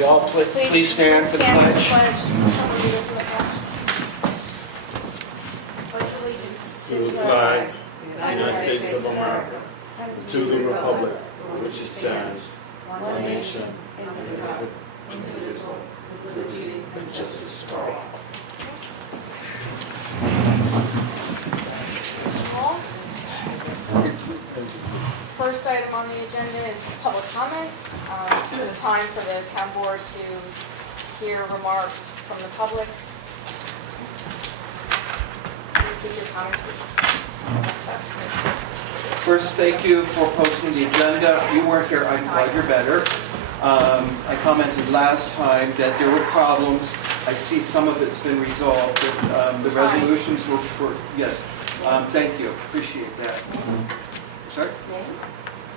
We all please stand for the pledge. Pledge allegiance To the flag of the United States of America, and to the republic for which it stands, one nation, indivisible, with liberty and justice for all. First item on the agenda is public comment. This is a time for the town board to hear remarks from the public. Please give your comments. First, thank you for posting the agenda. You weren't here, I'm glad you're better. I commented last time that there were problems. I see some of it's been resolved. The resolutions were yes. Thank you, appreciate that. Sorry?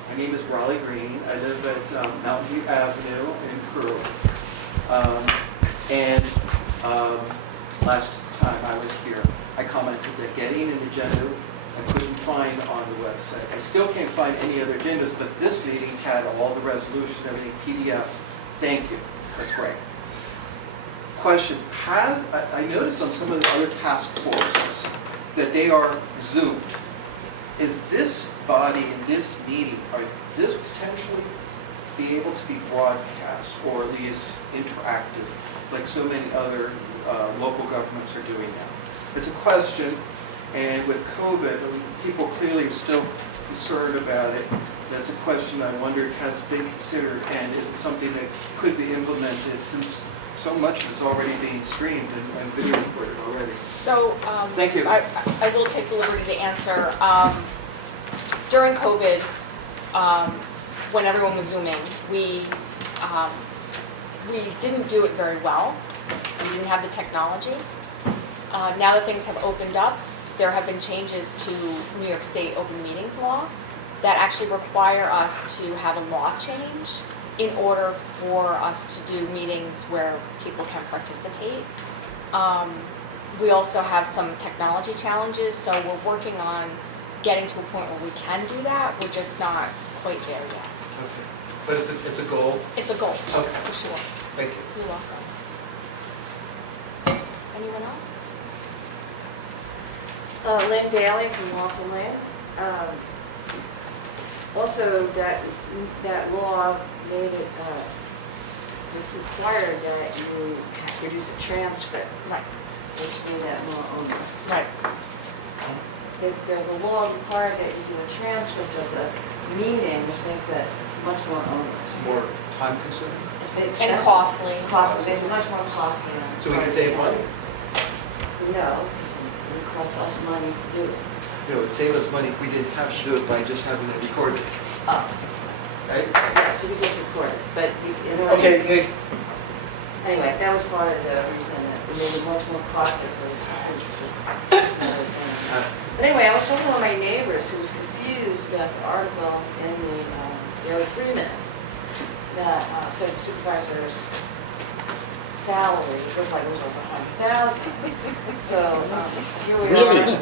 My name is Raleigh Green. I live at Mountain View Avenue in Hurley. Last time I was here, I commented that getting an agenda I couldn't find on the website. I still can't find any other agendas, but this meeting had all the resolution, everything PDF. Thank you. That's great. Question, I noticed on some of the other task forces that they are Zoomed. Is this body in this meeting, are this potentially be able to be broadcast or at least interactive like so many other local governments are doing now? It's a question, and with COVID, people clearly are still concerned about it. That's a question I wondered has been considered, and is it something that could be implemented since so much of it's already being streamed and video recorded already? So Thank you. I will take the liberty to answer. During COVID, when everyone was Zooming, we didn't do it very well. We didn't have the technology. Now that things have opened up, there have been changes to New York State open meetings law that actually require us to have a law change in order for us to do meetings where people can participate. We also have some technology challenges, so we're working on getting to a point where we can do that. We're just not quite there yet. Okay. But it's a goal? It's a goal, Okay. for sure. Thank you. You're welcome. Anyone else? Lynn Daly from Walton Lynn. Also, that law made it required that you produce a transcript, Right. which made that more onerous. Right. The law required that you do a transcript of the meeting, which makes it much more onerous. More time consuming? And costly. Costly, it's much more costly. So we can save money? No, it would cost us money to do it. No, it would save us money if we didn't have to do it by just having it recorded. Oh, Right? yes, you could just record it, but in order. Okay, hey, Anyway, that was part of the reason that it made it much more costly, so it's another thing. But anyway, I was talking to one of my neighbors who was confused about the article in the Daily Freeman that said the supervisor's salary looked like it was over 100,000. So here we Really? are.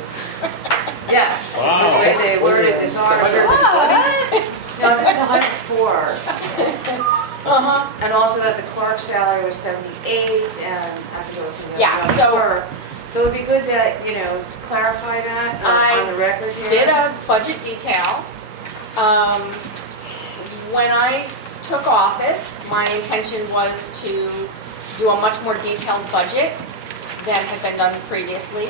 Yes. Wow. That's the way they worded this It's article. 120? No, I think it's 104. And also that the clerk's salary was 78, and I forget what some of the Yeah, other so- were. So it'd be good that, to clarify that on the record here. Did a budget detail. When I took office, my intention was to do a much more detailed budget than had been done previously.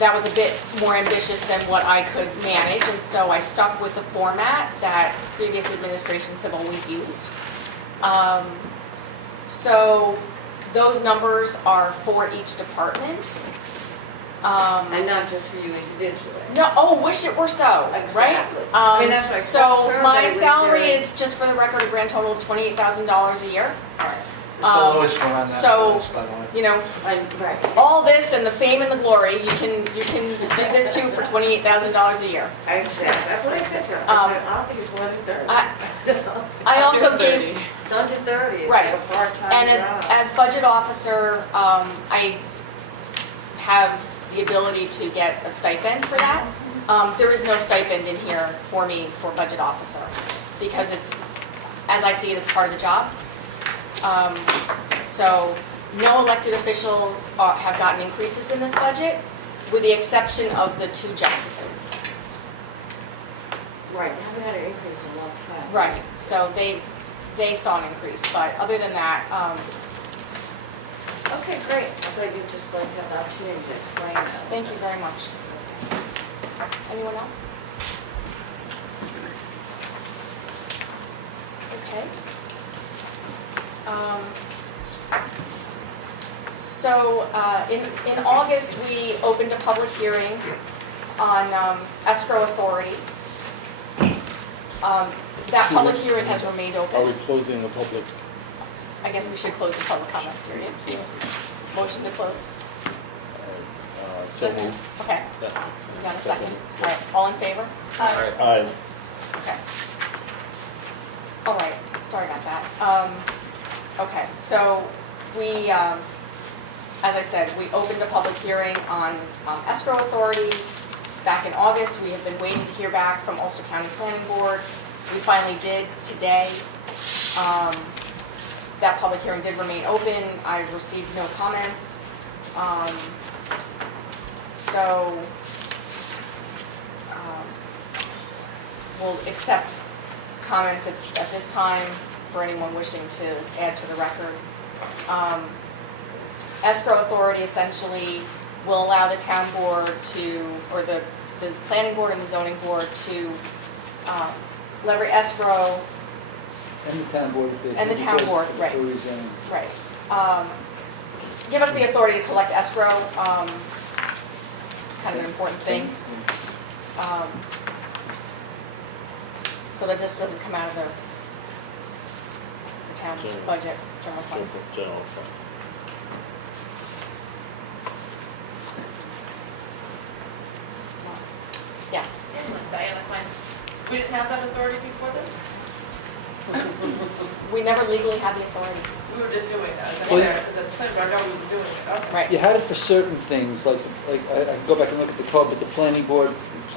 That was a bit more ambitious than what I could manage, and so I stuck with the format that previous administrations have always used. So those numbers are for each department. And not just for you individually. No, wish it were so, right? Exactly. I mean, that's what I told So her, but my it was salary very- is, just for the record, a grand total of $28,000 a year. It's the lowest one on that so- list, by the way. You know, Right. all this and the fame and the glory, you can do this too for $28,000 a year. I understand. That's what I said to her. I said, I don't think it's more than 30. I also gave, It's under 30. It's Right. like a part-time and job. as budget officer, I have the ability to get a stipend for that. There is no stipend in here for me for budget officer because it's, as I see it, it's part of the job. So no elected officials have gotten increases in this budget, with the exception of the 2 justices. Right, they haven't had an increase in a long time. Right, so they saw an increase, but other than that, Okay, great. I thought you'd just like to have an opportunity to explain that. thank you very much. Anyone else? Okay. So in August, we opened a public hearing on Escrow Authority. That public hearing has remained Are we open. closing the public? I guess we should close the public comment period. Motion to close. So moved. Okay, Yeah. you got a second? All right, all in favor? Aye. Okay. All right, sorry about that. Okay, so we, as I said, we opened a public hearing on Escrow Authority back in August. We have been waiting to hear back from Ulster County Planning Board. We finally did today. That public hearing did remain open. I received no comments. So we'll accept comments at this time for anyone wishing to add to the record. Escrow Authority essentially will allow the town board to, or the planning board and the zoning board to leverage escrow. And the town board. And the town board, right. For rezoning. Right. Give us the authority to collect escrow, kind of an important thing. So that just doesn't come out of the town General. budget, general fund. General fund. Yes. Diana Klein. We didn't have that authority before this? We never legally had the authority. We were just doing that. Well, As a planning board, I know we were doing it. Okay. Right. You had it for certain things, like I can go back and look at the code, but the planning board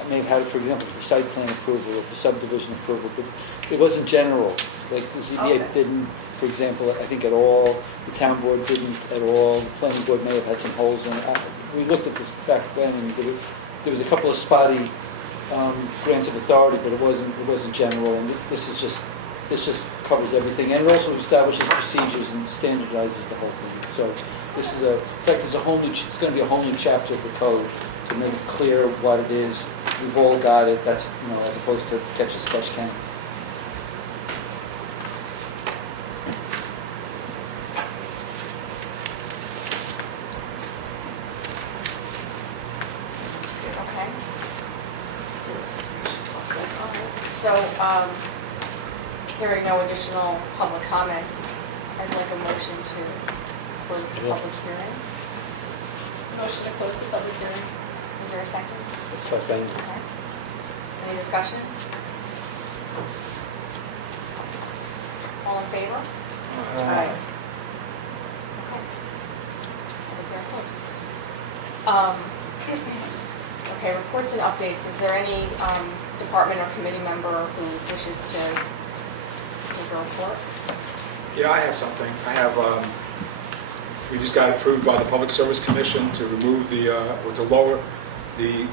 may have had it, for example, for site plan approval or for subdivision approval, but it wasn't general. Like the ZBA Okay. didn't, for example, I think at all, the town board didn't at all, the planning board may have had some holes in it. We looked at this back then, and there was a couple of spotty grants of authority, but it wasn't general, and this just covers everything, and it also establishes procedures and standardizes the whole thing. So this is in fact, it's going to be a whole new chapter of the code to make it clear what it is. We've all got it. That's, as opposed to catch a sketch can. Okay. So, hearing no additional public comments, I'd like a motion to close the public hearing. Motion to close the public hearing. Is there a second? Second. Okay. Any discussion? All in favor? Aye. Okay. Public hearing closed. Okay, reports and updates. Is there any department or committee member who wishes to make a report? Yeah, I have something. I have, we just got approved by the Public Service Commission to remove or to lower the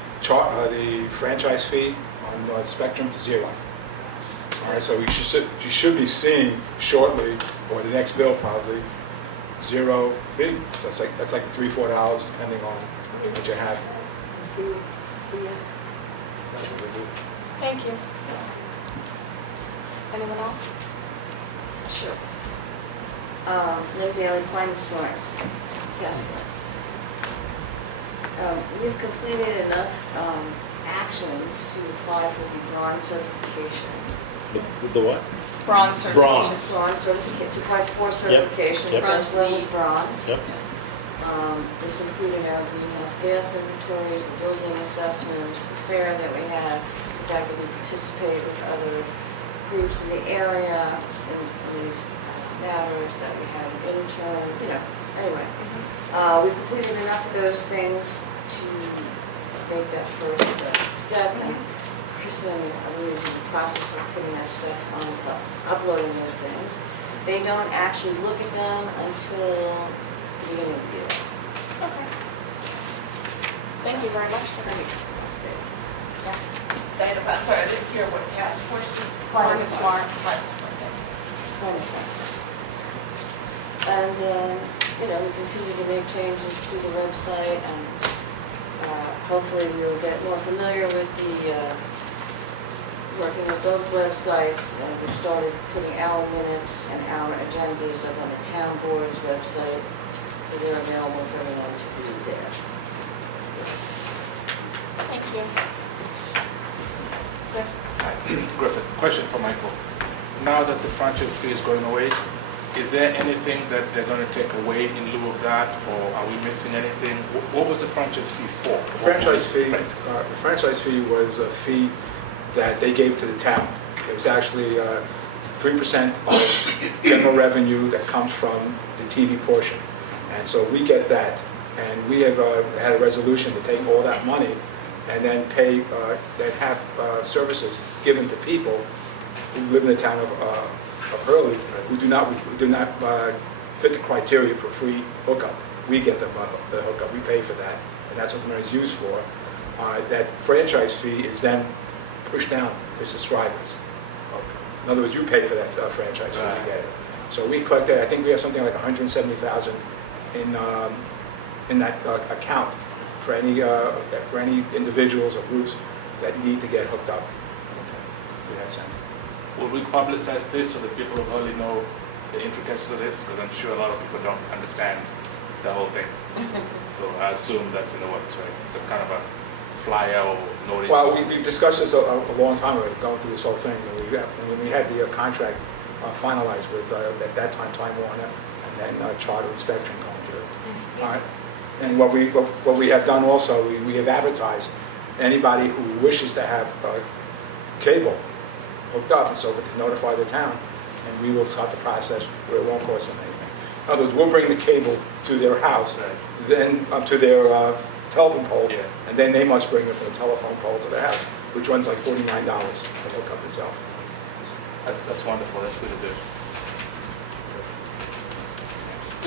franchise fee on Spectrum to 0. All right, so you should be seeing shortly, or the next bill probably, 0 fee. So that's like $3-4 depending on what you have. Thank you. Anyone else? Sure. Lake Valley Climate Smart Task Force. We've completed enough actions to apply for the bronze certification. The what? Bronze certification. Bronze. Bronze certification, to apply for certification. Yep. First level is bronze. Yep. This included our greenhouse gas inventories, the building assessments, the fair that we had, the fact that we participate with other groups in the area in these matters, that we had an intern, anyway. We've completed enough of those things to make that first step, and Kristen, I believe, is in the process of putting that stuff on, uploading those things. they don't actually look at them until the beginning of the year. Okay. Thank you very much for that. Yeah. Diana, I'm sorry, I didn't hear what task force you. Climate smart. Climate smart, thank you. Kind of stuff. And, we continue to make changes to the website, and hopefully we'll get more familiar with the, working with both websites, and we've started putting our minutes and our agendas up on the town board's website, so they're available for everyone to read there. Thank you. Griffin, question for Michael. Now that the franchise fee is going away, is there anything that they're going to take away in lieu of that, or are we missing anything? What was the franchise fee for? The franchise fee was a fee that they gave to the town. It was actually 3% of general revenue that comes from the TV portion. And so we get that, and we have had a resolution to take all that money and then pay, then have services given to people who live in the town of Hurley who do not fit the criteria for free hookup. We get them the hookup, we pay for that, and that's what the money is used for. That franchise fee is then pushed down to subscribers. In other words, you pay for that franchise fee to get it. So we collected, I think we have something like $170,000 in that account for any individuals or groups that need to get hooked up in that sense. Will we publicize this so that people of Hurley know the intricacies of this? Because I'm sure a lot of people don't understand the whole thing. So I assume that's in the works, right? So kind of a flyer or notice. Well, we've discussed this a long time ago, going through this whole thing. When we had the contract finalized with, at that time, Time Warner, and then Charter and Spectrum going through. And what we have done also, we have advertised anybody who wishes to have cable hooked up, and so we can notify the town, and we will start the process where it won't cost them anything. In other words, we'll bring the cable to their house, then up to their telephone pole, and then they must bring it from the telephone pole to their house, which runs like $49 to hook up itself. That's wonderful. That's really good.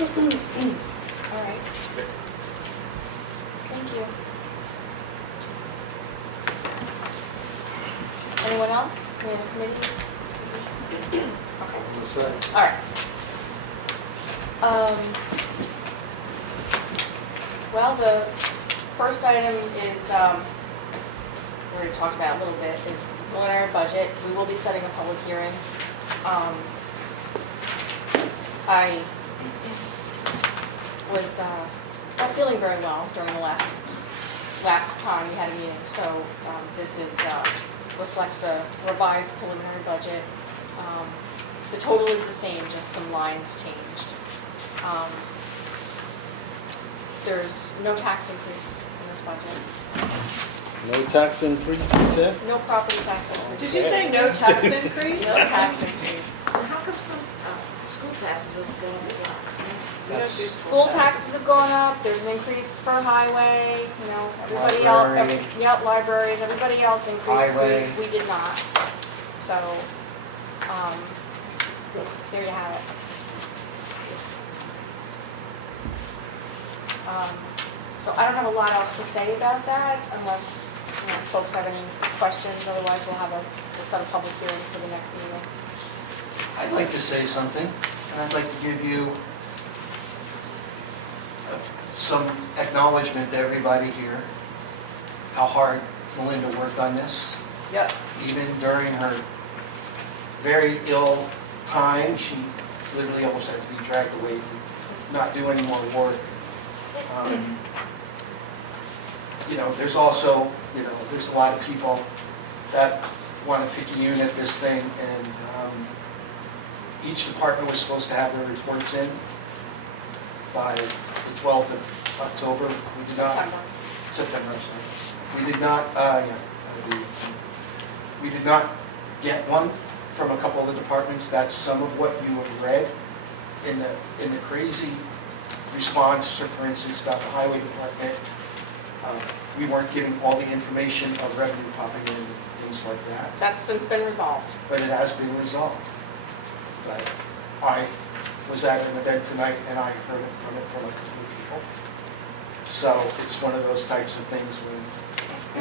All right. Thank you. Anyone else? Any other committees? Okay. All right. Well, the first item is, we already talked about a little bit, is the preliminary budget. We will be setting a public hearing. I was not feeling very well during the last time we had a meeting, so this is reflects a revised preliminary budget. The total is the same, just some lines changed. There's no tax increase in this budget. No tax increase, you said? No property tax increase. Did you say no tax increase? No tax increase. And how come some school taxes was going to be up? We don't do School taxes have gone up, there's an increase for highway, everybody else, Library. libraries, everybody else increased, Highway. we did not. So, there you have it. So I don't have a lot else to say about that unless folks have any questions, otherwise we'll have a set of public hearing for the next meeting. I'd like to say something, and I'd like to give you some acknowledgement to everybody here, how hard Melinda worked on this. Yep. Even during her very ill time, she literally almost had to be dragged away to not do any more work. There's also, there's a lot of people that want to pick a unit at this thing, and each department was supposed to have their reports in by the 12th of October. We did not. September, I'm sorry. We did not, we did not get one from a couple of the departments. That's some of what you have read in the crazy response, for instance, about the highway department. We weren't getting all the information of revenue popping in and things like that. That's since been resolved. But it has been resolved. But I was at an event tonight and I heard it from a couple of people. So it's one of those types of things when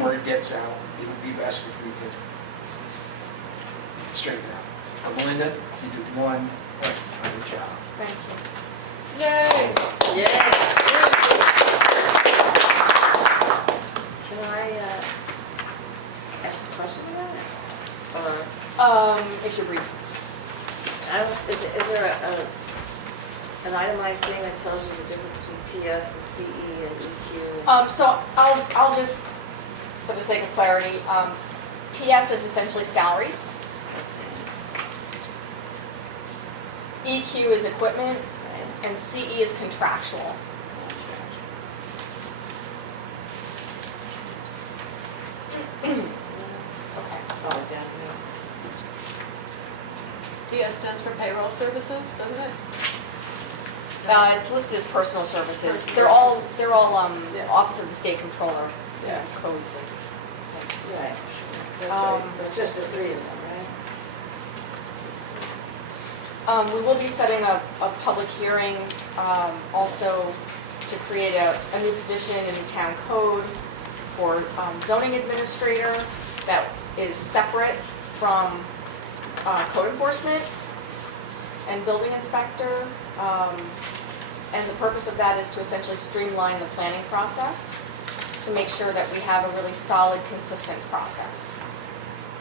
word gets out, it would be best if we could straighten it out. But Melinda, you did one heck of a job. Thank you. Yay! Yeah. Can I ask a question about it? Or, If you're brief. is there an itemized thing that tells you the difference between PS and CE and EQ? So I'll just, for the sake of clarity, PS is essentially salaries. EQ is equipment, and CE is contractual. Okay. Oh, down here. PS stands for payroll services, doesn't it? It's listed as personal services. Personal They're all Yeah. Office of the State Controller Yeah. codes and Right, That's Um, right. but it's just the three of them, right? We will be setting a public hearing also to create a new position in the town code for zoning administrator that is separate from code enforcement and building inspector. And the purpose of that is to essentially streamline the planning process to make sure that we have a really solid, consistent process.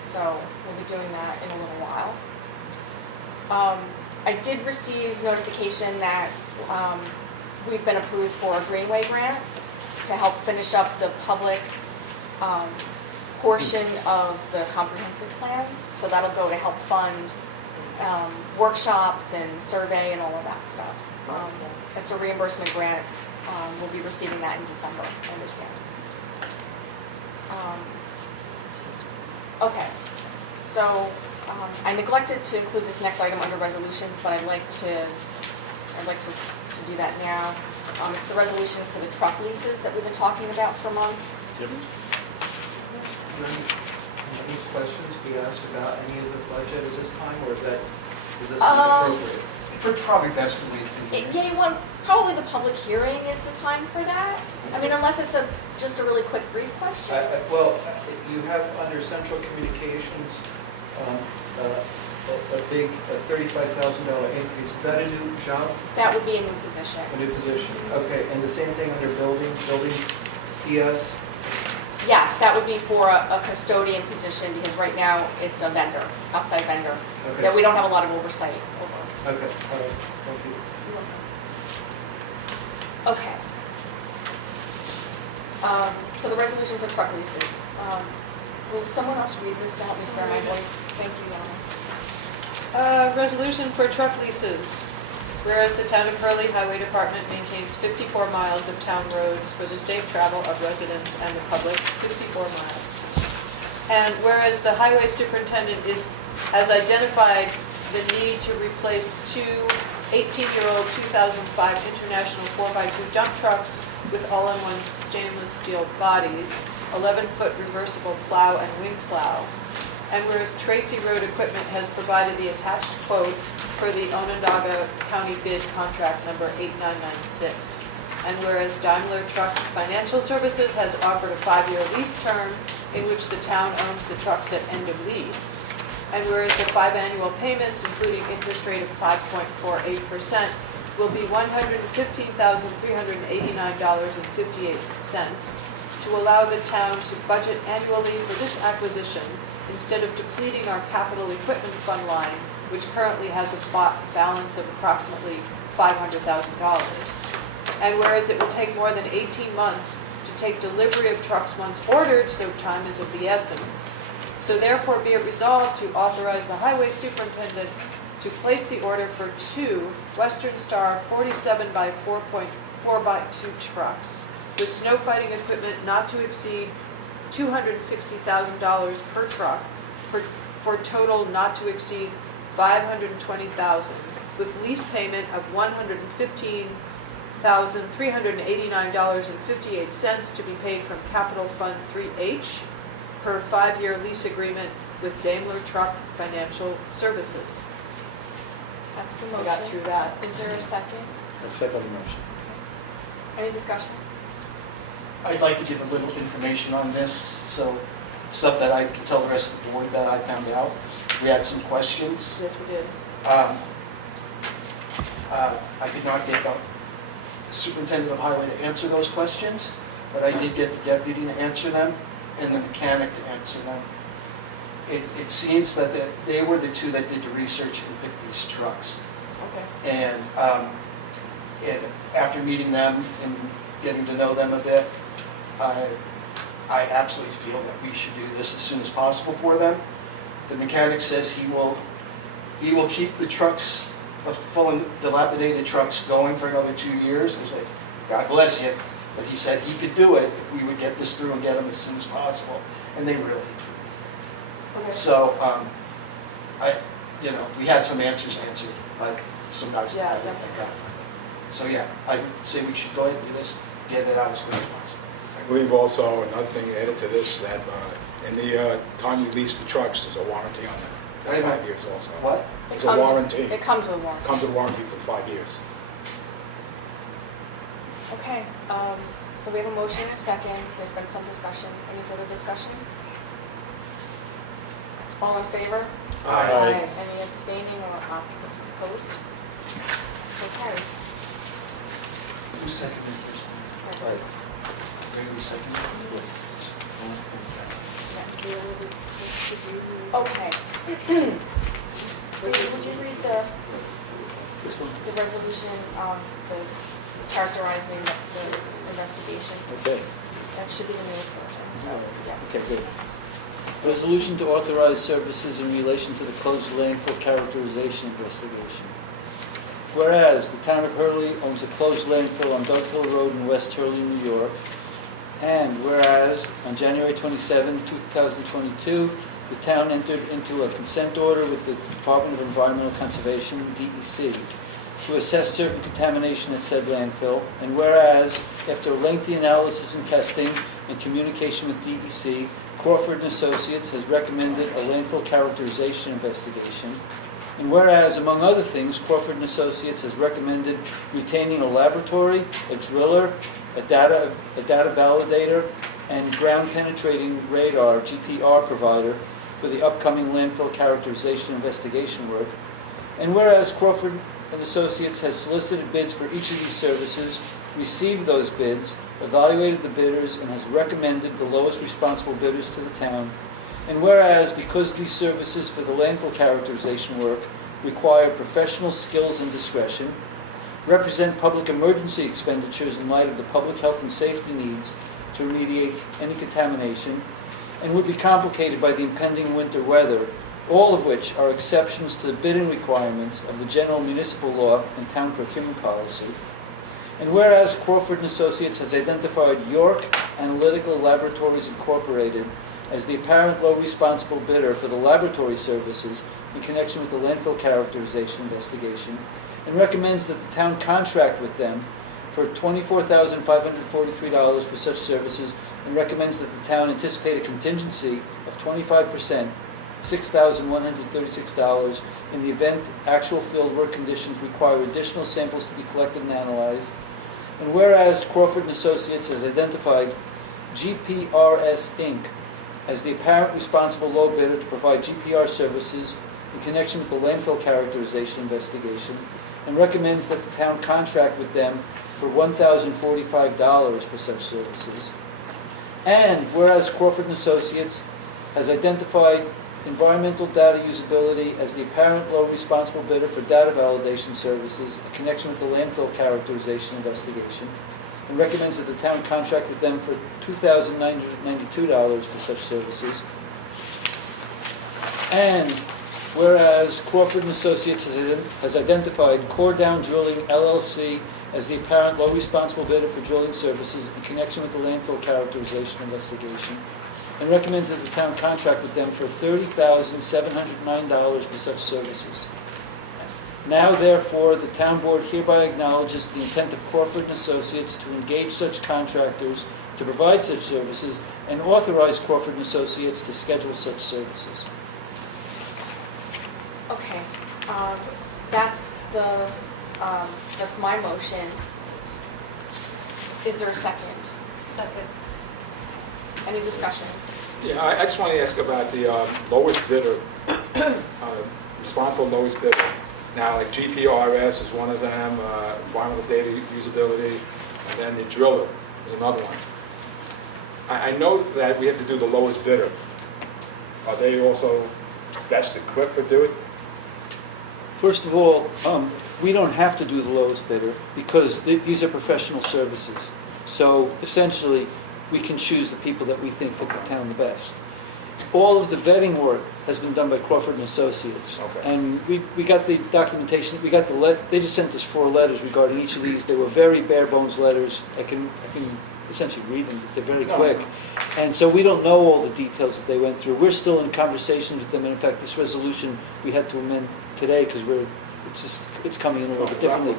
So we'll be doing that in a little while. I did receive notification that we've been approved for a Greenway Grant to help finish up the public portion of the comprehensive plan. So that'll go to help fund workshops and survey and all of that stuff. It's a reimbursement grant. We'll be receiving that in December, I understand. Okay, so I neglected to include this next item under resolutions, but I'd like to do that now. It's the resolution for the truck leases that we've been talking about for months. Can any questions be asked about any of the budget at this time, or is this inappropriate? But probably best to wait till Yeah, you want, probably the public hearing is the time for that. I mean, unless it's just a really quick, brief question. Well, you have under central communications, a big $35,000 increase. Is that a new job, That would be a new position. a new position? Okay, and the same thing under buildings, PS? Yes, that would be for a custodian position, because right now it's a vendor, outside vendor, Okay. that we don't have a lot of oversight over. Okay, all right, thank you. Okay. So the resolution for truck leases. Will someone else read this to help me spare my voice? Thank you, Yana. Resolution for truck leases. Whereas the town of Hurley Highway Department maintains 54 miles of town roads for the safe travel of residents and the public, 54 miles. And whereas the highway superintendent has identified the need to replace two 18-year-old 2005 International 4x2 dump trucks with all-in-one stainless steel bodies, 11-foot reversible plow and wing plow. And whereas Tracy Road Equipment has provided the attached quote for the Onondaga County bid contract number 8996. And whereas Daimler Truck Financial Services has offered a 5-year lease term in which the town owns the trucks at end of lease. And whereas the 5 annual payments, including interest rate of 5.48%, will be $115,389.58 to allow the town to budget annually for this acquisition instead of depleting our capital equipment fund line, which currently has a balance of approximately $500,000. And whereas it will take more than 18 months to take delivery of trucks once ordered, so time is of the essence. So therefore be it resolved to authorize the highway superintendent to place the order for 2 Western Star 47 by 4.4 by 2 trucks with snow fighting equipment not to exceed $260,000 per truck for total not to exceed $520,000 with lease payment of $115,389.58 to be paid from Capital Fund 3H per 5-year lease agreement with Daimler Truck Financial Services. That's the We motion. got through that. Is there a second? I second the motion. Any discussion? I'd like to give a little information on this, so stuff that I can tell the rest of the board that I found out. We had some questions. Yes, we did. I did not get the superintendent of highway to answer those questions, but I did get the deputy to answer them and the mechanic to answer them. It seems that they were the two that did the research and picked these trucks. Okay. And after meeting them and getting to know them a bit, I absolutely feel that we should do this as soon as possible for them. The mechanic says he will keep the trucks, the full and dilapidated trucks going for another 2 years. I said, God bless you. But he said he could do it if we would get this through and get them as soon as possible. And they really do. Okay. So, we had some answers answered by some guys. Yeah, that definitely. got from them. So yeah, I would say we should go ahead and do this, get it out as quick as possible. I believe also, another thing added to this, that in the time you lease the trucks, there's a warranty on them. Wait a minute. 5 years also. What? There's a warranty. It comes with warranty. Comes with warranty for 5 years. Okay, so we have a motion and a second. There's been some discussion. Any further discussion? All in favor? Aye. Any abstaining or opposed? So carried. Who seconded first? Right. Gregory seconded? Yes. Okay. David, would you read the This one? resolution, the characterizing the investigation? Okay. That should be the newest version, so, yeah. Okay, good. Resolution to authorize services in relation to the closed landfill characterization investigation. Whereas the town of Hurley owns a closed landfill on Dove Hill Road in West Hurley, New York, and whereas on January 27, 2022, the town entered into a consent order with the Department of Environmental Conservation, DEC, to assess certain contamination at said landfill, and whereas, after lengthy analysis and testing and communication with DEC, Crawford & Associates has recommended a landfill characterization investigation, and whereas, among other things, Crawford & Associates has recommended retaining a laboratory, a driller, a data validator, and ground penetrating radar, GPR provider, for the upcoming landfill characterization investigation work, and whereas Crawford & Associates has solicited bids for each of these services, received those bids, evaluated the bidders, and has recommended the lowest responsible bidders to the town. And whereas, because these services for the landfill characterization work require professional skills and discretion, represent public emergency expenditures in light of the public health and safety needs to remediate any contamination, and would be complicated by the impending winter weather, all of which are exceptions to the bidding requirements of the general municipal law and town procurement policy. And whereas Crawford & Associates has identified York Analytical Laboratories Incorporated as the apparent low responsible bidder for the laboratory services in connection with the landfill characterization investigation, and recommends that the town contract with them for $24,543 for such services, and recommends that the town anticipate a contingency of 25%, $6,136, in the event actual field work conditions require additional samples to be collected and analyzed. And whereas Crawford & Associates has identified GPRS Inc. as the apparent responsible low bidder to provide GPR services in connection with the landfill characterization investigation, and recommends that the town contract with them for $1,045 for such services. And whereas Crawford & Associates has identified environmental data usability as the apparent low responsible bidder for data validation services in connection with the landfill characterization investigation, and recommends that the town contract with them for $2,992 for such services. And whereas Crawford & Associates has identified Core Down Drilling LLC as the apparent low responsible bidder for drilling services in connection with the landfill characterization investigation, and recommends that the town contract with them for $30,709 for such services. Now, therefore, the town board hereby acknowledges the intent of Crawford & Associates to engage such contractors to provide such services, and authorize Crawford & Associates to schedule such services. Okay, That's the, so that's my motion. Is there a second? Second. Any discussion? Yeah, I just want to ask about the lowest bidder, responsible lowest bidder. Now, like GPRS is one of them, environmental data usability, and then the driller is another one. I know that we have to do the lowest bidder. Are they also best equipped to do it? First of all, we don't have to do the lowest bidder because these are professional services. So essentially, we can choose the people that we think fit the town the best. All of the vetting work has been done by Crawford and Associates. Okay. And we got the documentation, we got the they just sent us 4 letters regarding each of these. They were very bare bones letters. I can essentially read them, they're very quick. And so we don't know all the details that they went through. We're still in conversations with them, and in fact, this resolution, we had to amend today because it's coming in a little bit differently.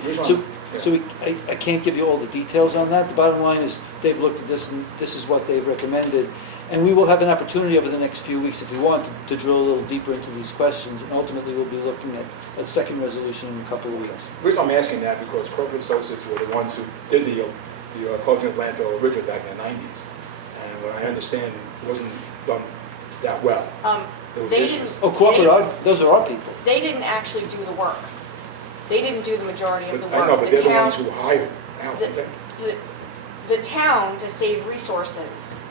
So I can't give you all the details on that. The bottom line is, they've looked at this, and this is what they've recommended. And we will have an opportunity over the next few weeks, if we want, to drill a little deeper into these questions, and ultimately we'll be looking at a second resolution in a couple of weeks. The reason I'm asking that because Crawford Associates were the ones who did the closing of landfill originally back in the 90s. And what I understand, it wasn't done that well. There was They issues. didn't. Oh, Crawford, those are our people. They didn't actually do the work. They didn't do the majority of the But work. I know, but The they're the town- ones who hired. Now, The town, to save resources,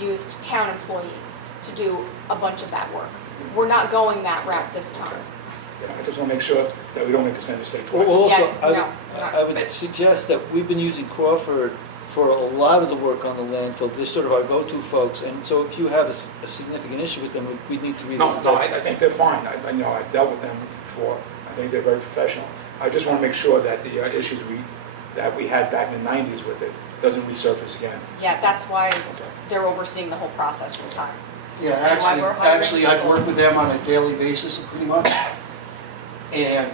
used town employees to do a bunch of that work. We're not going that route this time. Yeah, I just want to make sure that we don't make the same mistake Well, twice. also, Yeah, I would suggest that we've been using Crawford for a lot of the work on the landfill. They're sort of our go-to folks, and so if you have a significant issue with them, we need to revisit No, that. I think they're fine. I've dealt with them before. I think they're very professional. I just want to make sure that the issues that we had back in the 90s with it doesn't resurface again. Yeah, that's why Okay. they're overseeing the whole process this time. Yeah, Why we're hiring actually, I'd people. work with them on a daily basis, pretty much. And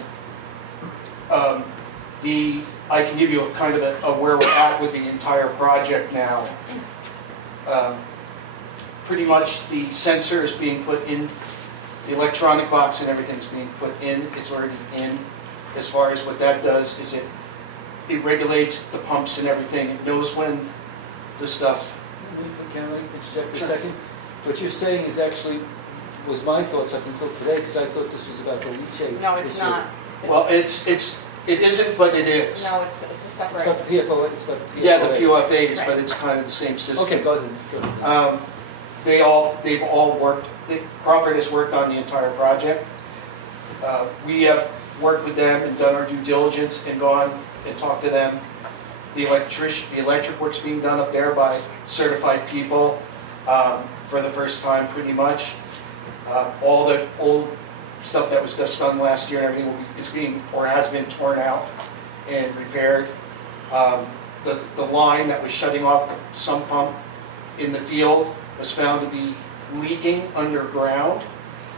I can give you a kind of a where we're at with the entire project now. Pretty much the sensor is being put in, the electronic box and everything's being put in, it's already in. As far as what that does is it regulates the pumps and everything, it knows when the stuff. Can I interject for Sure. a second? What you're saying is actually, was my thoughts up until today, because I thought this was about the leachate. No, it's issue. not. Well, it isn't, but it is. No, it's a It's separate. about the PFOA, it's about the PFOA. Yeah, the PUFAs, Right. but it's kind of the same system. Okay, go ahead. They've all worked, Crawford has worked on the entire project. We have worked with them and done our due diligence and gone and talked to them. The electric work's being done up there by certified people for the first time, pretty much. All the old stuff that was just done last year and everything is being, or has been torn out and repaired. The line that was shutting off the sump pump in the field was found to be leaking underground.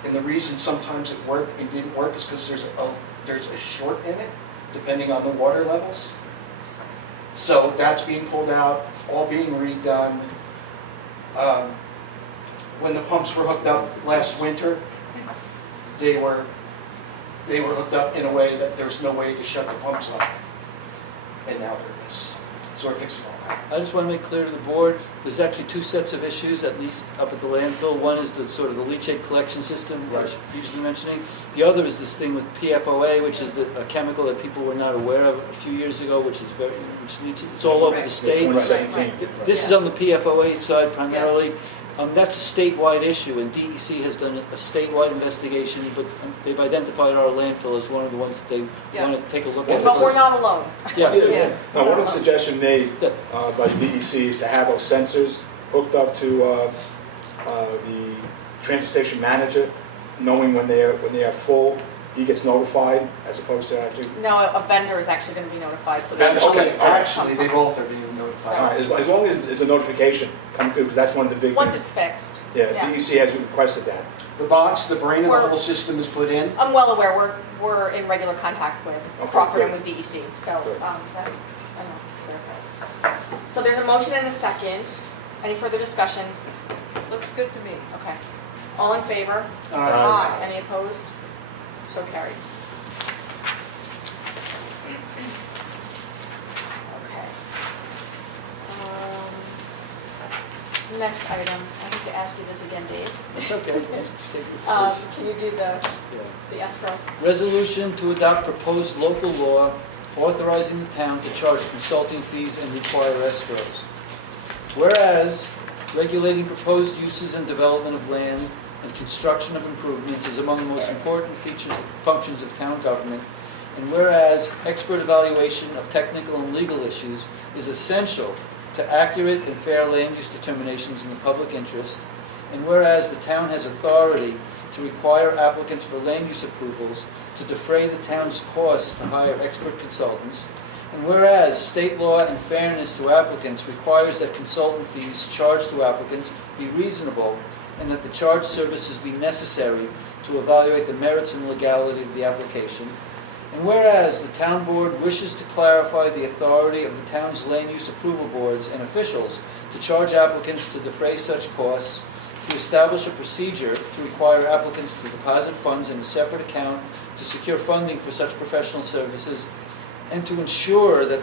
And the reason sometimes it worked and didn't work is because there's a short in it, depending on the water levels. So that's being pulled out, all being redone. When the pumps were hooked up last winter, they were hooked up in a way that there's no way to shut the pumps off. And now there is. So we're fixing all that. I just want to make clear to the board, there's actually 2 sets of issues, at least up at the landfill. One is the sort of the leachate collection system, which you're usually mentioning. The other is this thing with PFOA, which is a chemical that people were not aware of a few years ago, which needs, it's all over the state. 2017. This is on the PFOA side primarily. That's a statewide issue, and DEC has done a statewide investigation, but they've identified our landfill as one of the ones that they want to take a look at. But we're not alone. Yeah. Yeah. Now, one suggestion made by the DEC is to have those sensors hooked up to the transfer station manager, knowing when they are full, he gets notified as opposed to actually. No, a vendor is actually going to be notified, so. Vendor, okay. Actually, they both are being All notified. right, as long as there's a notification coming through, because that's one of the big. Once it's fixed. Yeah, DEC has requested that. The box, the brain of the We're- whole system is put in. I'm well aware, we're in regular contact with Okay, Crawford and good. with DEC, so Good. that's, I know, clear. So there's a motion and a second. Any further discussion? Looks good to me. Okay. All in favor? Aye. Any opposed? So carried. the next item, I have to ask you this again, Dave. It's okay. Let's take it first. Can you do Yeah. the escrow? Resolution to adopt proposed local law authorizing the town to charge consulting fees and require escrows. Whereas regulating proposed uses and development of land and construction of improvements is among the most important functions of town government, and whereas expert evaluation of technical and legal issues is essential to accurate and fair land use determinations in the public interest, and whereas the town has authority to require applicants for land use approvals to defray the town's costs to hire expert consultants, and whereas state law and fairness to applicants requires that consultant fees charged to applicants be reasonable and that the charged services be necessary to evaluate the merits and legality of the application, and whereas the town board wishes to clarify the authority of the town's land use approval boards and officials to charge applicants to defray such costs, to establish a procedure to require applicants to deposit funds in a separate account to secure funding for such professional services, and to ensure that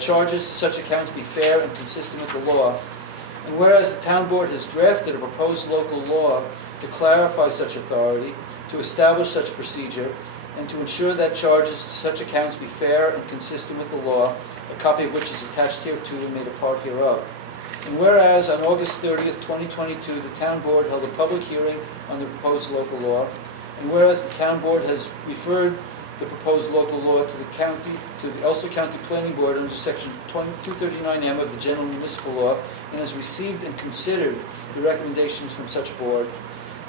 charges to such accounts be fair and consistent with the law. And whereas the town board has drafted a proposed local law to clarify such authority, to establish such procedure, and to ensure that charges to such accounts be fair and consistent with the law, a copy of which is attached hereto and made a part hereof. And whereas on August 30th, 2022, the town board held a public hearing on the proposed local law, and whereas the town board has referred the proposed local law to the Ulster County Planning Board under section 239M of the General Municipal Law, and has received and considered the recommendations from such board,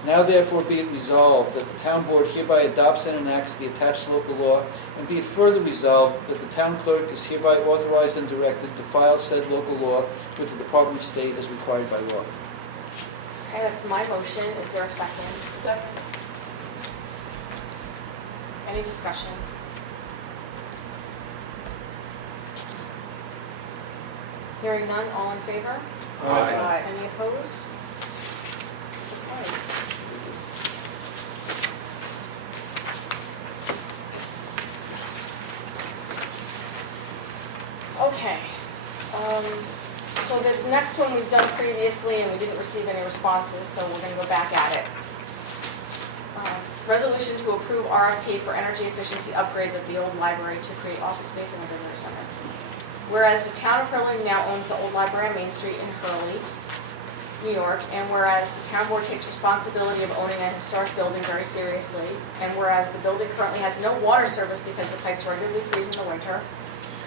now therefore be it resolved that the town board hereby adopts and enacts the attached local law, and be it further resolved that the town clerk is hereby authorized and directed to file said local law with the Department of State as required by law. Okay, that's my motion. Is there a second? Second. Any discussion? Hearing none, all in favor? Aye. Any opposed? It's okay. Okay, so this next one we've done previously and we didn't receive any responses, so we're gonna go back at it. Resolution to approve RFP for energy efficiency upgrades at the old library to create office space in the visitor center. Whereas the town of Hurley now owns the old library on Main Street in Hurley, New York, and whereas the town board takes responsibility of owning a historic building very seriously, and whereas the building currently has no water service because the pipes regularly freeze in the winter,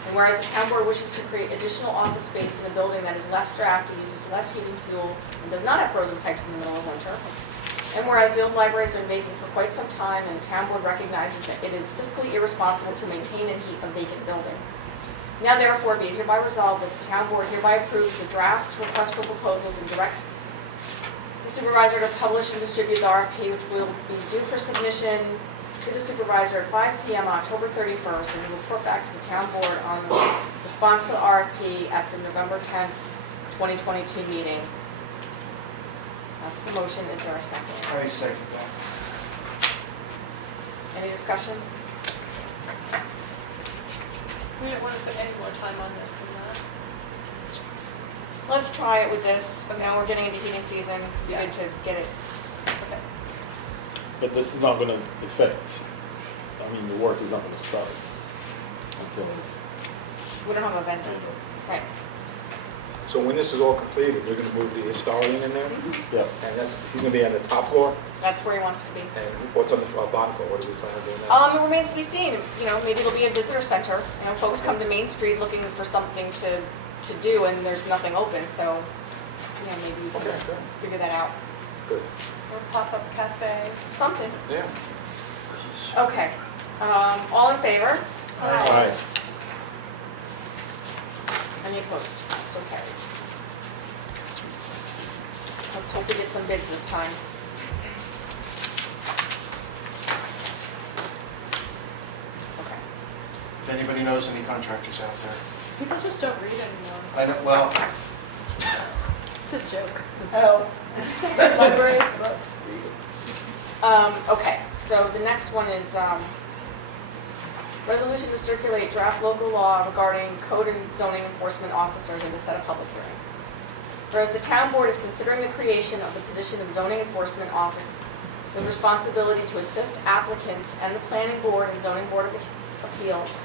and whereas the town board wishes to create additional office space in a building that is less drafty, uses less heating fuel, and does not have frozen pipes in the middle of winter, and whereas the old library has been vacant for quite some time, and the town board recognizes that it is fiscally irresponsible to maintain and heat a vacant building. Now therefore be it hereby resolved that the town board hereby approves the draft request for proposals and directs the supervisor to publish and distribute the RFP, which will be due for submission to the supervisor at 5 p.m. on October 31st, and report back to the town board on the response to the RFP at the November 10th, 2022 meeting. That's the motion. Is there a second? I second that. Any discussion? We don't want to put any more time on this than that. Let's try it with this. Now we're getting into heating season. Be Yeah. good to get it. Okay. But this is not going to affect, I mean, the work is not going to start until, We don't have a vendor. Right. So when this is all completed, you're gonna move the historian in there? yeah. And he's gonna be on the top floor? That's where he wants to be. And what's on the bottom floor? What do we plan on doing now? It remains to be seen. You know, maybe it'll be a visitor center. You know, folks come to Main Street looking for something to do, and there's nothing open. So, you know, maybe we can Okay, good. figure that out. Good. Or pop-up cafe. Something. Yeah. Okay. All in favor? Aye. Any opposed? So carried. Let's hope we get some bids this time. Okay. If anybody knows any contractors out there. People just don't read anymore. I know, well, It's a joke. help. Library books. Okay, so the next one is resolution to circulate draft local law regarding code and zoning enforcement officers and to set a public hearing. Whereas the town board is considering the creation of the position of zoning enforcement office with responsibility to assist applicants and the planning board and zoning board of appeals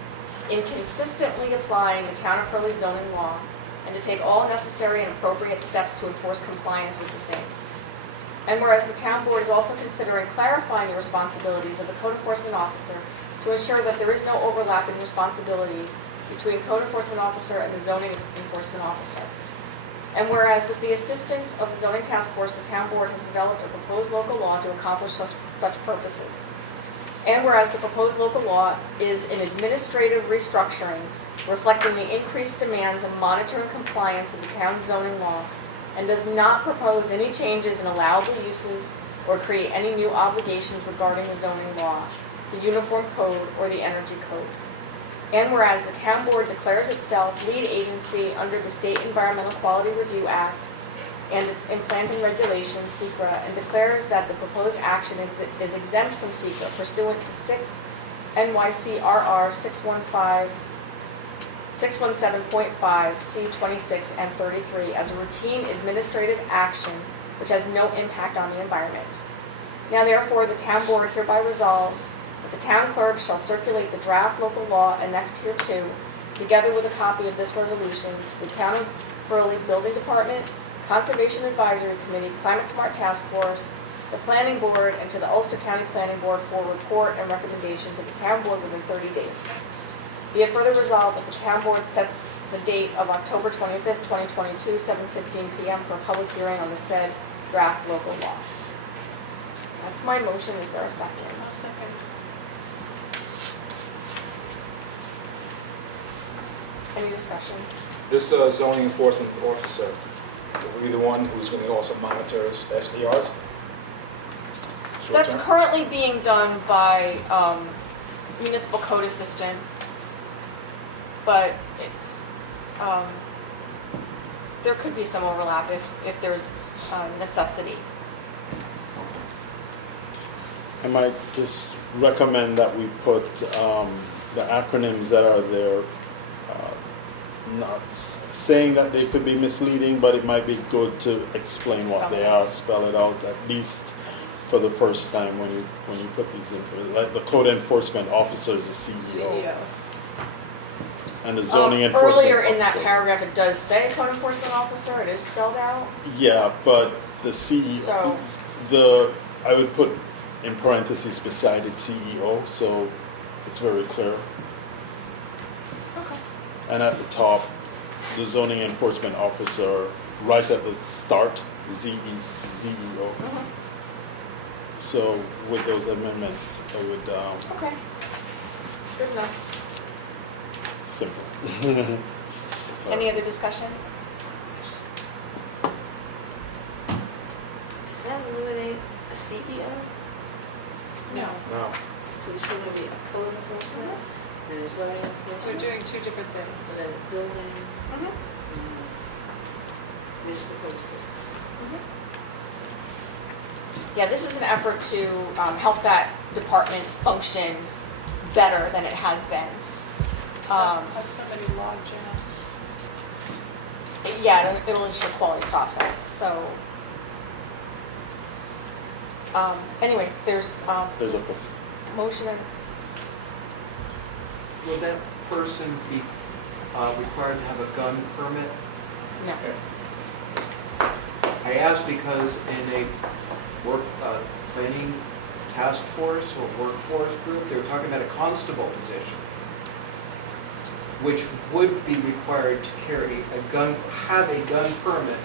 in consistently applying the town of Hurley zoning law and to take all necessary and appropriate steps to enforce compliance with the same. And whereas the town board is also considering clarifying the responsibilities of the code enforcement officer to ensure that there is no overlap in responsibilities between code enforcement officer and the zoning enforcement officer. And whereas with the assistance of the zoning task force, the town board has developed a proposed local law to accomplish such purposes. And whereas the proposed local law is an administrative restructuring reflecting the increased demands of monitoring compliance with the town's zoning law and does not propose any changes in allowable uses or create any new obligations regarding the zoning law, the uniform code, or the energy code. And whereas the town board declares itself lead agency under the State Environmental Quality Review Act and its implanting regulations, SECRA, and declares that the proposed action is exempt from SECRA pursuant to 6 NYCRR 617.5 C26 and 33 as a routine administrative action which has no impact on the environment. Now therefore, the town board hereby resolves that the town clerk shall circulate the draft local law annexed hereto, together with a copy of this resolution, to the Town of Hurley Building Department, Conservation Advisory Committee, Climate Smart Task Force, the Planning Board, and to the Ulster County Planning Board for report and recommendation to the town board within 30 days. Be it further resolved that the town board sets the date of October 25th, 2022, 7:15 p.m. for a public hearing on the said draft local law. That's my motion. Is there a second? I'll second. Any discussion? This zoning enforcement officer, will be the one who's going to also monitor SDRs? That's Short-term? currently being done by municipal code assistant, but there could be some overlap if there's necessity. I might just recommend that we put the acronyms that are there, not saying that they could be misleading, but it might be good to explain what they are, spell it out, at least for the first time when you put these in. Like the code enforcement officer is the CEO, CEO. and the zoning enforcement Earlier in that officer. paragraph, it does say code enforcement officer. It is spelled out. Yeah, but the CEO, So- I would put in parentheses beside it CEO, so it's very clear. Okay. And at the top, the zoning enforcement officer, right at the start, ZEO. Mhm. So with those amendments, I would, Okay. Good enough. simple. Any other discussion? Does that eliminate a CEO? No, No. So there's still going to be a code enforcement and a zoning enforcement? we're doing two different And things. then building, Mhm. municipal code system. Yeah, this is an effort to help that department function better than it has been. Have so many log jams. Yeah, it'll ensure quality process, so. Anyway, there's There's a first. motion and Will that person be required to have a gun permit? no. I ask because in a work planning task force or workforce group, they were talking about a constable position, which would be required to carry a gun, have a gun permit.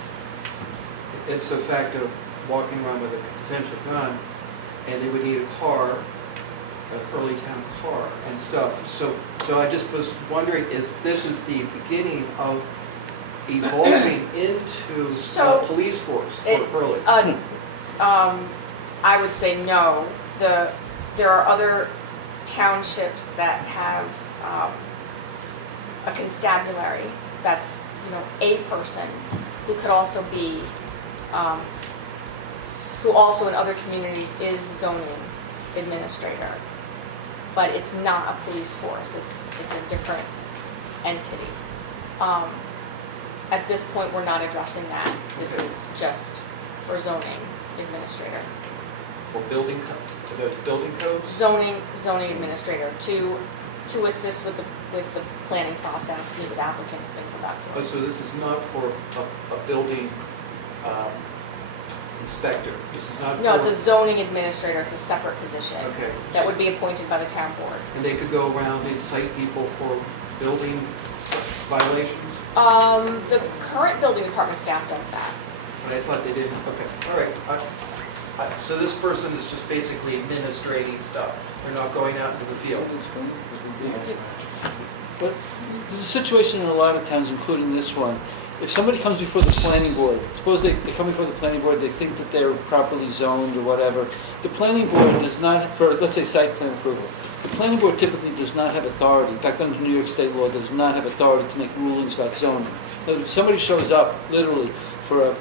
It's a fact of walking around with a potential gun, and they would need a car, an early town car and stuff. So I just was wondering if this is the beginning of evolving into So, a police force for it- Hurley. I would say no. There are other townships that have a constabulary that's, a person who could also be, who also in other communities is the zoning administrator. But it's not a police force, it's a different entity. At this point, we're not addressing that. This Okay. is just for zoning administrator. For building codes? Zoning administrator to assist with the planning process, meet with applicants, things of that Oh, sort. so this is not for a building inspector? This is not for... No, it's a zoning administrator, it's a separate position Okay. that would be appointed by the town board. And they could go around and cite people for building violations? The current building department staff does that. But I thought they didn't, okay, all right. So this person is just basically administrating stuff. They're not going out into the field. But there's a situation in a lot of towns, including this one. If somebody comes before the planning board, suppose they come before the planning board, they think that they're properly zoned or whatever. The planning board does not, for, let's say, site plan approval, the planning board typically does not have authority. In fact, under New York state law, does not have authority to make rulings about zoning. Now, if somebody shows up, literally, for a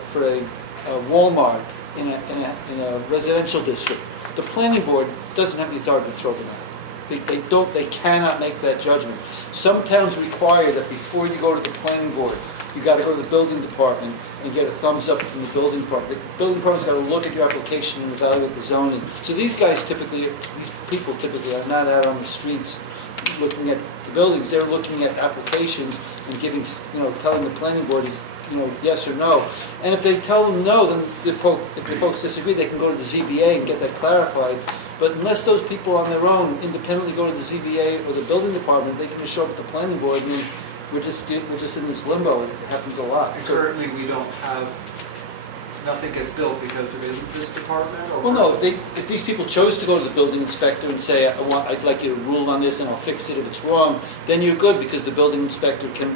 Walmart in a residential district, the planning board doesn't have the authority to throw them out. They cannot make that judgment. Some towns require that before you go to the planning board, you got to go to the building department and get a thumbs up from the building department. The building department's got to look at your application and evaluate the zoning. So these people typically are not out on the streets looking at the buildings. They're looking at applications and telling the planning board yes or no. And if they tell them no, then if the folks disagree, they can go to the ZBA and get that clarified. But unless those people on their own independently go to the ZBA or the building department, they can just show up at the planning board and we're just in this limbo, and it happens a lot. And currently, we don't have, nothing gets built because it isn't this department? Or Well, no, if these people chose to go to the building inspector and say, I'd like you to rule on this and I'll fix it if it's wrong, then you're good because the building inspector can,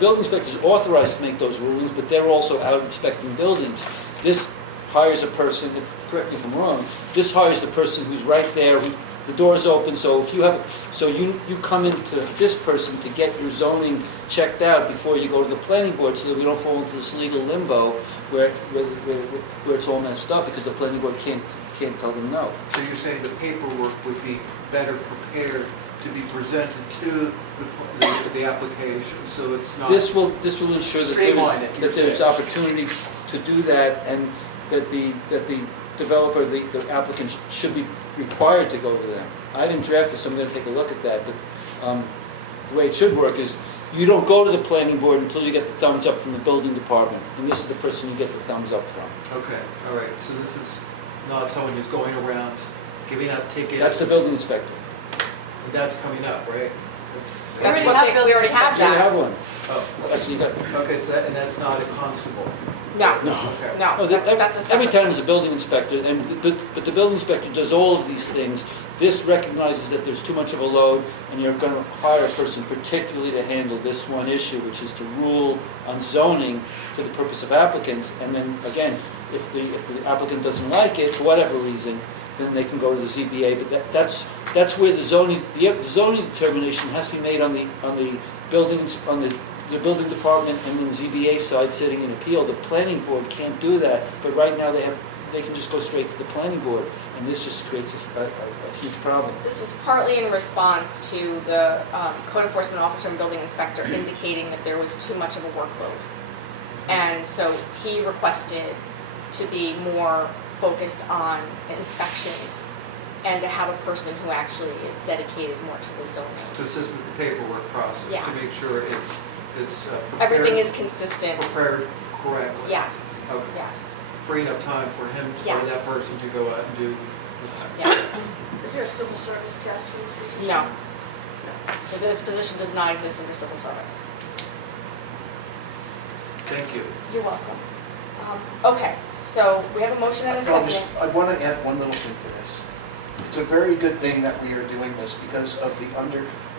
building inspector's authorized to make those rulings, but they're also out inspecting buildings. This hires a person, correct me if I'm wrong, this hires the person who's right there, the door's open, so if you come into this person to get your zoning checked out before you go to the planning board so that we don't fall into this legal limbo where it's all messed up because the planning board can't tell them no. So you're saying the paperwork would be better prepared to be presented to the application, so it's not... This will ensure Streamline it, that there's opportunity to do that and that the developer, the applicant should be required to go to them. I didn't draft this, so I'm going to take a look at that, but the way it should work is you don't go to the planning board until you get the thumbs up from the building department, and this is the person you get the thumbs up from. Okay, all right, so this is not someone who's going around giving out tickets? That's the building inspector. And that's coming up, right? That's what we already have You have that. one. Oh, Actually, you got. okay, so and that's not a constable? No, Okay. no, Oh, that's a every separate. town is a building inspector, but the building inspector does all of these things. This recognizes that there's too much of a load, and you're going to hire a person particularly to handle this one issue, which is to rule on zoning for the purpose of applicants. And then again, if the applicant doesn't like it for whatever reason, then they can go to the ZBA. But that's where the zoning determination has to be made on the building the building department and then ZBA side sitting in appeal. The planning board can't do that, but right now they can just go straight to the planning board, and this just creates a huge problem. This was partly in response to the code enforcement officer and building inspector indicating that there was too much of a workload. And so he requested to be more focused on inspections and to have a person who actually is dedicated more to the zoning. To assist with the paperwork process, to Yes. make sure it's Everything is consistent. prepared correctly? Yes, Okay. yes, Freeing up time for him, or Yes. that person to go out and do... yeah. Is there a civil service test for this position? No. So this position does not exist under civil service. Thank you. You're welcome. Okay, so we have a motion and a second. I want to add one little thing to this. It's a very good thing that we are doing this because of the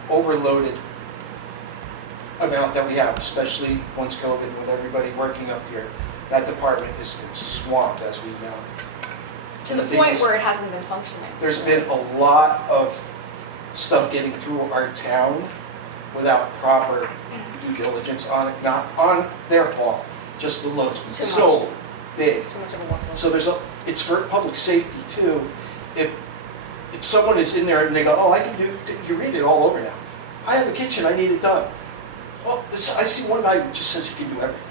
overloaded amount that we have, especially once COVID, with everybody working up here. That department has been swamped, as we know. To And the thing point is, where it hasn't been functioning. there's been a lot of stuff getting through our town without proper due diligence on it, not on their fault, just the load's It's been too so much. big. Too much of a workload. So it's for public safety too. If someone is in there and they go, oh, you read it all over now. I have a kitchen, I need it done. Oh, this, I see one guy who just says he can do everything.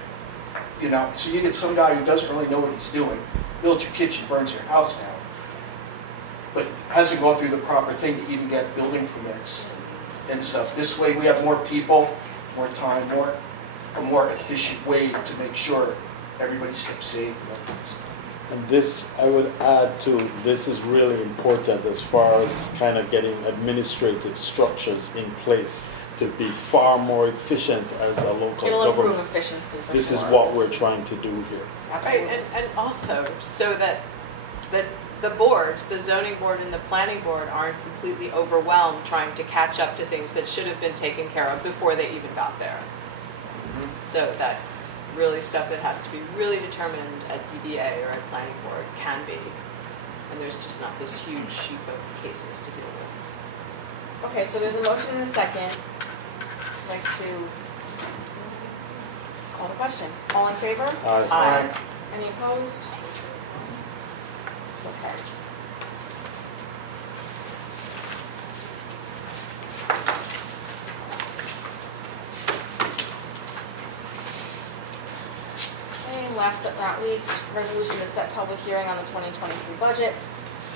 You know, so you get some guy who doesn't really know what he's doing, builds your kitchen, burns your house down, but hasn't gone through the proper thing to even get building permits and stuff. This way we have more people, more time, a more efficient way to make sure everybody's kept safe. And this, I would add to, this is really important as far as kind of getting administrative structures in place to be far more efficient as a local It'll improve government. efficiency for This is sure. what we're trying to do here. Absolutely. Right, and also so that the boards, the zoning board and the planning board aren't completely overwhelmed trying to catch up to things that should have been taken care of before they even got there. So that really stuff that has to be really determined at ZBA or at planning board can be. And there's just not this huge sheaf of cases to deal with. Okay, so there's a motion and a second. I'd like to call the question. All in favor? Aye. Any opposed? It's okay. And last but not least, resolution to set public hearing on the 2023 budget.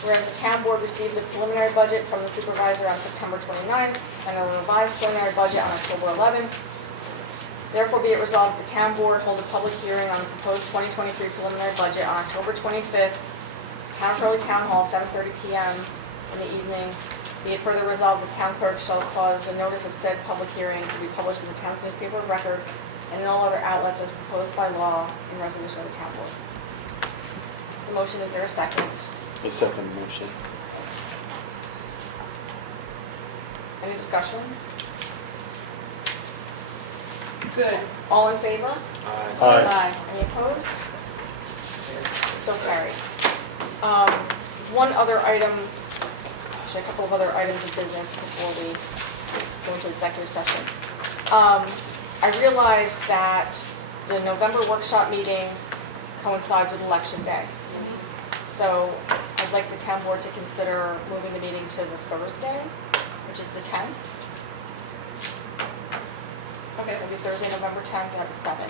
Whereas the town board received the preliminary budget from the supervisor on September 29th and a revised preliminary budget on October 11th. Therefore be it resolved that the town board hold a public hearing on the proposed 2023 preliminary budget on October 25th, Town of Hurley Town Hall, 7:30 p.m. in the evening. Be it further resolved, the town clerk shall cause a notice of said public hearing to be published in the town's newspaper of record and in all other outlets as proposed by law in resolution of the town board. That's the motion. Is there a second? A second motion. Any discussion? Good. All in favor? Aye. Any opposed? So carried. One other item, actually a couple of other items of business before we go into executive session. I realized that the November workshop meeting coincides with Election Day. So I'd like the town board to consider moving the meeting to the Thursday, which is the 10th. Okay, it'll be Thursday, November 10th at 7.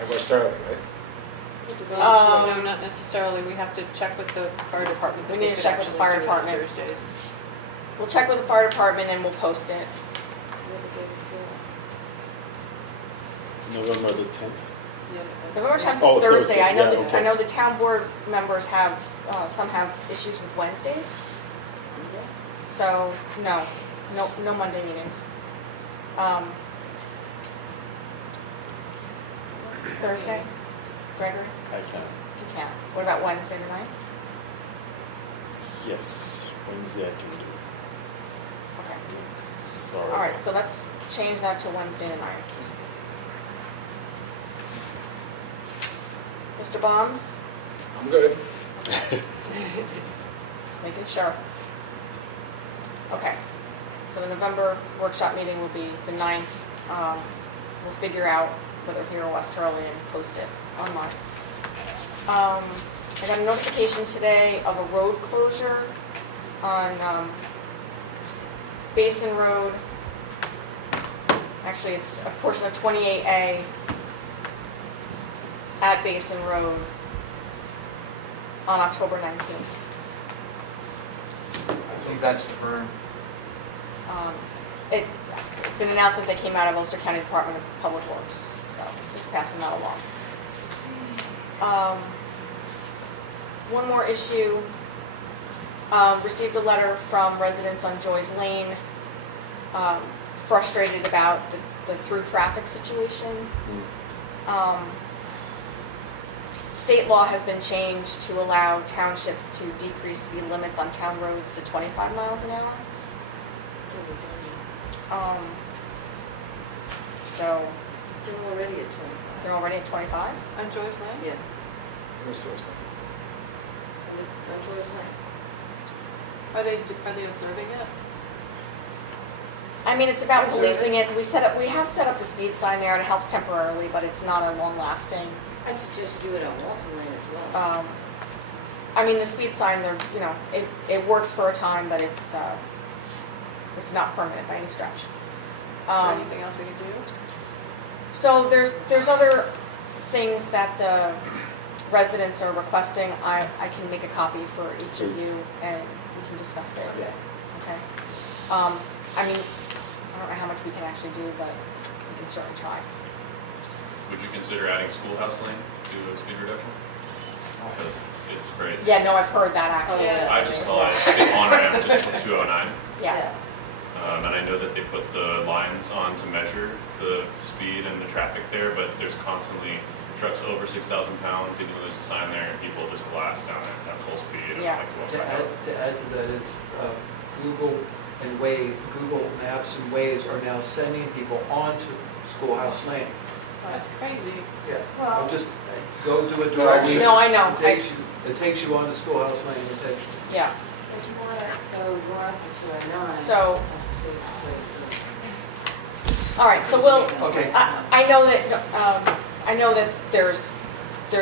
Everyone's early, right? No, not necessarily. We have to check with the fire department. that We they need to could check with the actually fire do it on department. Thursdays. We'll check with the fire department and we'll post it. November the 10th. November 10th Oh, is Thursday. I know Thursday, that, yeah, okay. I know the town board members have, some have issues with Wednesdays. So, no Monday meetings. Thursday? Gregory? I can. You can't. What about Wednesday the 9th? Yes, Wednesday I can do. Okay. Sorry. All right, so let's change that to Wednesday the 9th. Mr. Bombs? I'm good. Making sure. Okay, so the November workshop meeting will be the 9th. We'll figure out whether here or West Hurley and post it online. I got a notification today of a road closure on Basin Road. Actually, it's a portion of 28A at Basin Road on October 19th. I believe that's the burn. It's an announcement that came out of Ulster County Department of Public Works, so just passing that along. One more issue. Received a letter from residents on Joy's Lane, frustrated about the through traffic situation. State law has been changed to allow townships to decrease speed limits on town roads to 25 miles an hour. So They're already at 25. they're already at 25? On Joyce Lane? Yeah, Where's Thursday? on Joyce Lane. Are they observing it? I mean, it's about Observe policing it. We have set up the speed sign there and it helps temporarily, but it's not a long lasting. I'd suggest do it on Walton Lane as well. I mean, the speed sign, it works for a time, but it's It's not permanent by any stretch. Is there Um, anything else we can do? So there's other things that the residents are requesting. I can make a copy for each of Please. you and we can discuss it. Yeah. Okay. I mean, I don't know how much we can actually do, but we can certainly try. Would you consider adding Schoolhouse Lane to a speed reduction? Because it's crazy. Yeah, no, I've heard that actually. Yeah. I just call it the on-ramp to 209. Yeah, And I know that they put the lines on to measure the speed and the traffic there, but there's constantly trucks over 6,000 pounds, even though there's a sign there, and people just blast down at full speed. And Yeah. like, To well, add to that is Google and Google Maps and Waze are now sending people onto Schoolhouse Lane. That's crazy. Yeah, Well- just go to a direction. No, I know. It takes you onto Schoolhouse Lane, it takes you. yeah. If you want to go north of 209. So- That's the safest way to go. All right, so we'll, Okay, I know that there's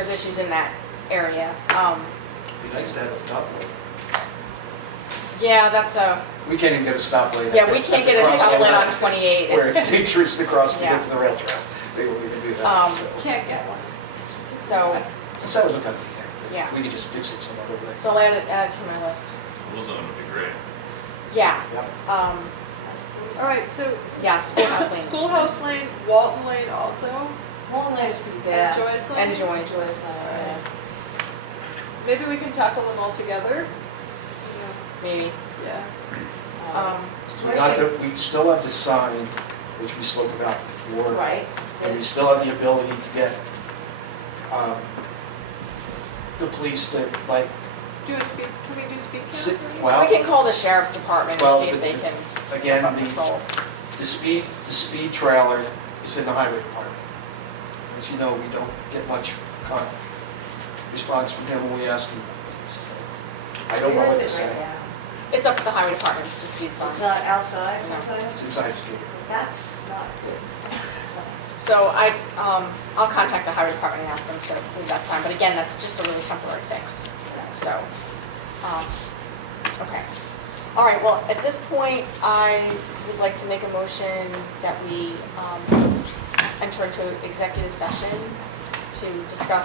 issues in that area. It'd be nice to have a stoplight. Yeah, that's we can't even get a stoplight. at yeah, the- we can't at the get a crossing stoplight on 28. Where it's dangerous to cross to Yeah. get to the rail trail. They won't even do that, Um, so. Can't get one. So, So that would look up to there. Yeah. We could just fix it some other way. so I'll add it to my list. School zone would be great. Yeah, Yep. All right, so yeah, Schoolhouse Lane. Schoolhouse Lane, Walton Lane also. Walton Lane is pretty bad. And Joyce Lane? And Joyce. Joyce Lane, yeah. Maybe we can tackle them all together. Maybe. Yeah. So we still have the sign, which we spoke about before. Right. It's And we good. still have the ability to get the police to, like, Can we do speed Sit- counts? well- We can call the sheriff's department Well, and see if they can again, step up the- patrols. the speed trailer is in the highway department. As you know, we don't get much response from him when we ask him. So, I don't know Where what is to it right say. now? It's up at the highway department, the speed It's sign. not outside No. sometimes? It's inside his gate. That's not good. So I'll contact the highway department and ask them to move that sign, but again, that's just a really temporary fix. So, okay. All right, well, at this point, I would like to make a motion that we enter into executive session to discuss